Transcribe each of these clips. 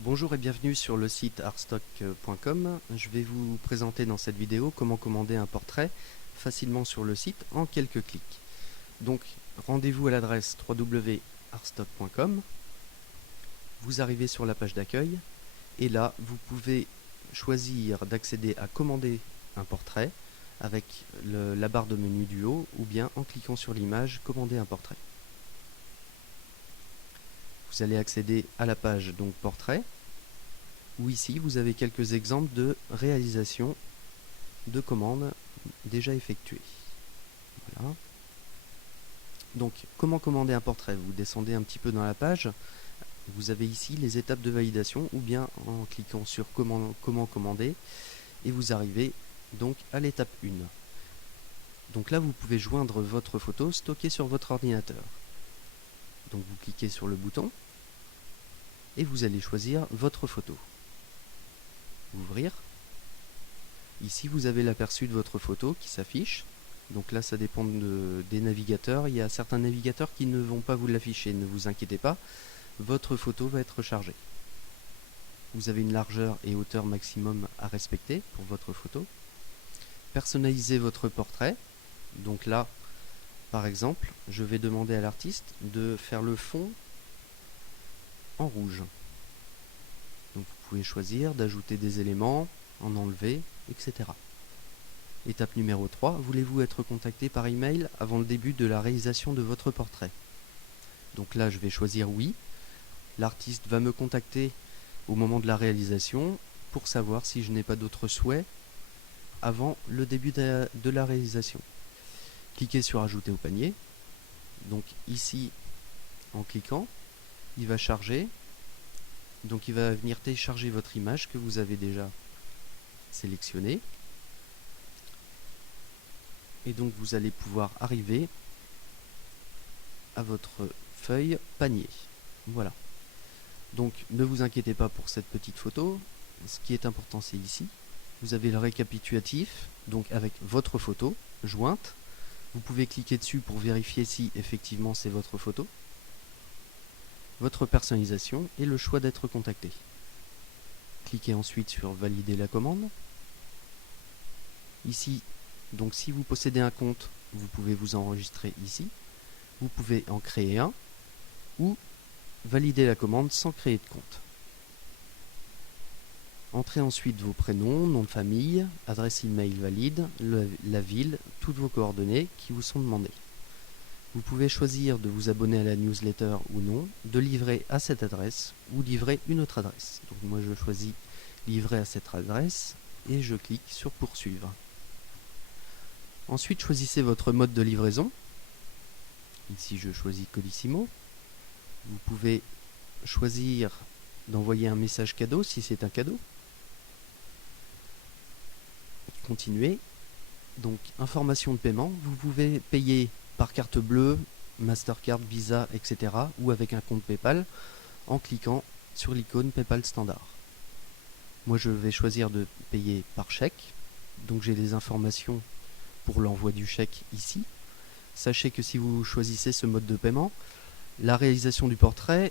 Bonjour et bienvenue sur le site artstock.com. Je vais vous présenter dans cette vidéo comment commander un portrait facilement sur le site en quelques clics. Donc rendez-vous à l'adresse www.artstock.com. Vous arrivez sur la page d'accueil et là vous pouvez choisir d'accéder à commander un portrait avec la barre de menu du haut ou bien en cliquant sur l'image commander un portrait. Vous allez accéder à la page donc portrait, où ici vous avez quelques exemples de réalisation de commandes déjà effectuées. Voilà. Donc comment commander un portrait? Vous descendez un petit peu dans la page, vous avez ici les étapes de validation, ou bien en cliquant sur comment commander, et vous arrivez donc à l'étape 1. Donc là vous pouvez joindre votre photo stockée sur votre ordinateur. Donc vous cliquez sur le bouton et vous allez choisir votre photo. Ouvrir. Ici vous avez l'aperçu de votre photo qui s'affiche. Donc là ça dépend des navigateurs. Il y a certains navigateurs qui ne vont pas vous l'afficher. Ne vous inquiétez pas, votre photo va être chargée. Vous avez une largeur et hauteur maximum à respecter pour votre photo. Personnalisez votre portrait. Donc là, par exemple, je vais demander à l'artiste de faire le fond en rouge. Donc vous pouvez choisir d'ajouter des éléments, en enlever, etc. Étape numéro 3, voulez-vous être contacté par email avant le début de la réalisation de votre portrait? Donc là je vais choisir oui. L'artiste va me contacter au moment de la réalisation pour savoir si je n'ai pas d'autres souhaits avant le début de la réalisation. Cliquez sur ajouter au panier. Donc ici, en cliquant, il va charger. Donc il va venir télécharger votre image que vous avez déjà sélectionnée. Et donc vous allez pouvoir arriver à votre feuille panier. Voilà. Donc ne vous inquiétez pas pour cette petite photo. Ce qui est important c'est ici. Vous avez le récapitulatif, donc avec votre photo jointe. Vous pouvez cliquer dessus pour vérifier si effectivement c'est votre photo. Votre personnalisation et le choix d'être contacté. Cliquez ensuite sur valider la commande. Ici, donc si vous possédez un compte, vous pouvez vous enregistrer ici. Vous pouvez en créer un ou valider la commande sans créer de compte. Entrez ensuite vos prénoms, nom de famille, adresse email valide, la ville, toutes vos coordonnées qui vous sont demandées. Vous pouvez choisir de vous abonner à la newsletter ou non, de livrer à cette adresse ou livrer une autre adresse. Donc moi je choisis livrer à cette adresse et je clique sur poursuivre. Ensuite choisissez votre mode de livraison. Ici je choisis Colissimo. Vous pouvez choisir d'envoyer un message cadeau si c'est un cadeau. Continuer. Donc information de paiement, vous pouvez payer par carte bleue, Mastercard, Visa, etc. ou avec un compte PayPal en cliquant sur l'icône PayPal standard. Moi je vais choisir de payer par chèque, donc j'ai les informations pour l'envoi du chèque ici. Sachez que si vous choisissez ce mode de paiement, la réalisation du portrait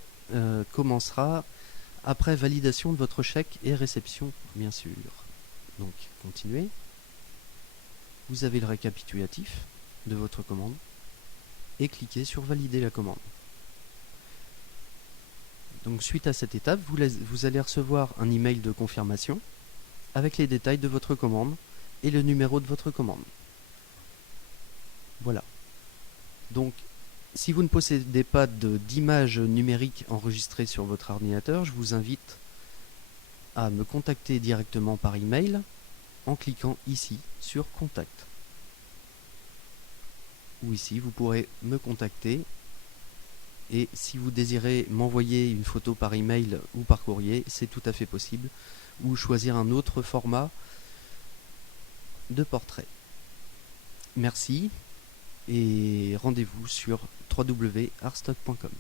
commencera après validation de votre chèque et réception bien sûr. Donc continuez. Vous avez le récapitulatif de votre commande et cliquez sur valider la commande. Donc suite à cette étape, vous allez recevoir un email de confirmation avec les détails de votre commande et le numéro de votre commande. Voilà. Donc si vous ne possédez pas d'image numérique enregistrée sur votre ordinateur, je vous invite à me contacter directement par email en cliquant ici sur Contact. Ou ici, vous pourrez me contacter et si vous désirez m'envoyer une photo par email ou par courrier, c'est tout à fait possible, ou choisir un autre format de portrait. Merci et rendez-vous sur www.artstock.com.